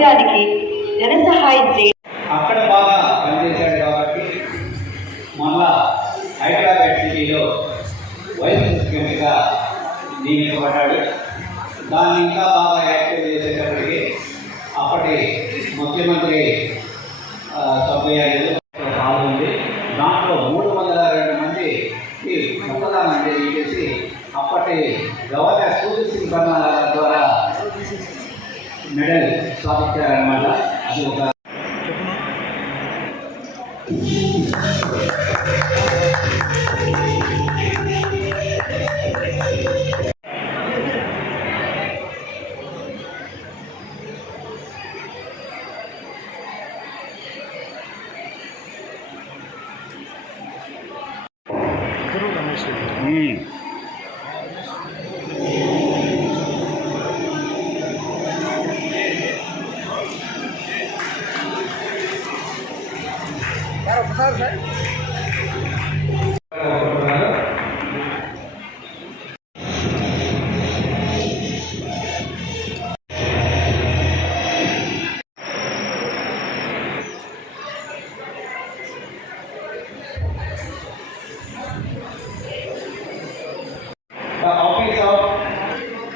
Survive చేయడం అక్కడ బాగా పనిచేశాడు కాబట్టి మళ్ళా హైదరాబాద్ సిటీలో వైస్ ముఖ్యమంత్రిగా నియమించబడ్డాడు. దాన్ని ఇంకా బాగా యాక్టివ్ చేసేటప్పటికి అప్పటి ముఖ్యమంత్రి తొంభై ఐదు పాల్గొంది దాంట్లో మూడు వందల రెండు మంది ఈ రక్తదానం చేసి అప్పటి గవర్నర్ సూర్య సింగ్ ద్వారా మెడల్ సాధించారనమాట అది ఒక મારો પસાર સાહેબ The office of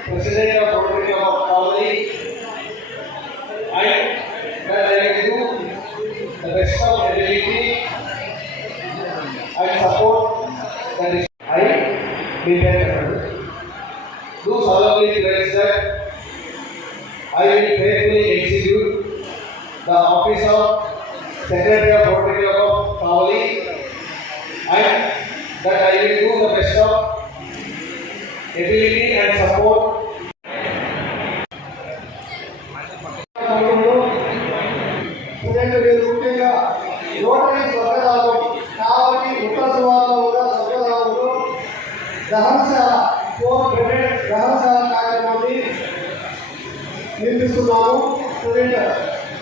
President Do solemnly pledge that I will faithfully execute the office of Secretary of Club of Kavali and that I will do the best of ability and support Dharamshala Dharamshala కార్యక్రమాన్ని నిర్మిస్తున్నాము. Student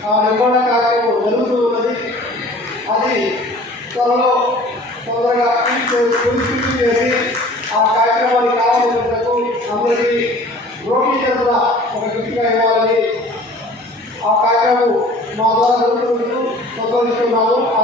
ఆ నిర్మాణ కార్యక్రమం జరుగుతూ ఉన్నది. అది త్వరలో తొందరగా పూర్తి చేసి ఆ కార్యక్రమాన్ని కావాల్సినందుకు అందరికీ రోగి తరఫున ఒక గుర్తిగా ఇవ్వాలని ఆ కార్యక్రమం మా ద్వారా జరుగుతున్నట్టు సంతోషిస్తున్నాము. ఆ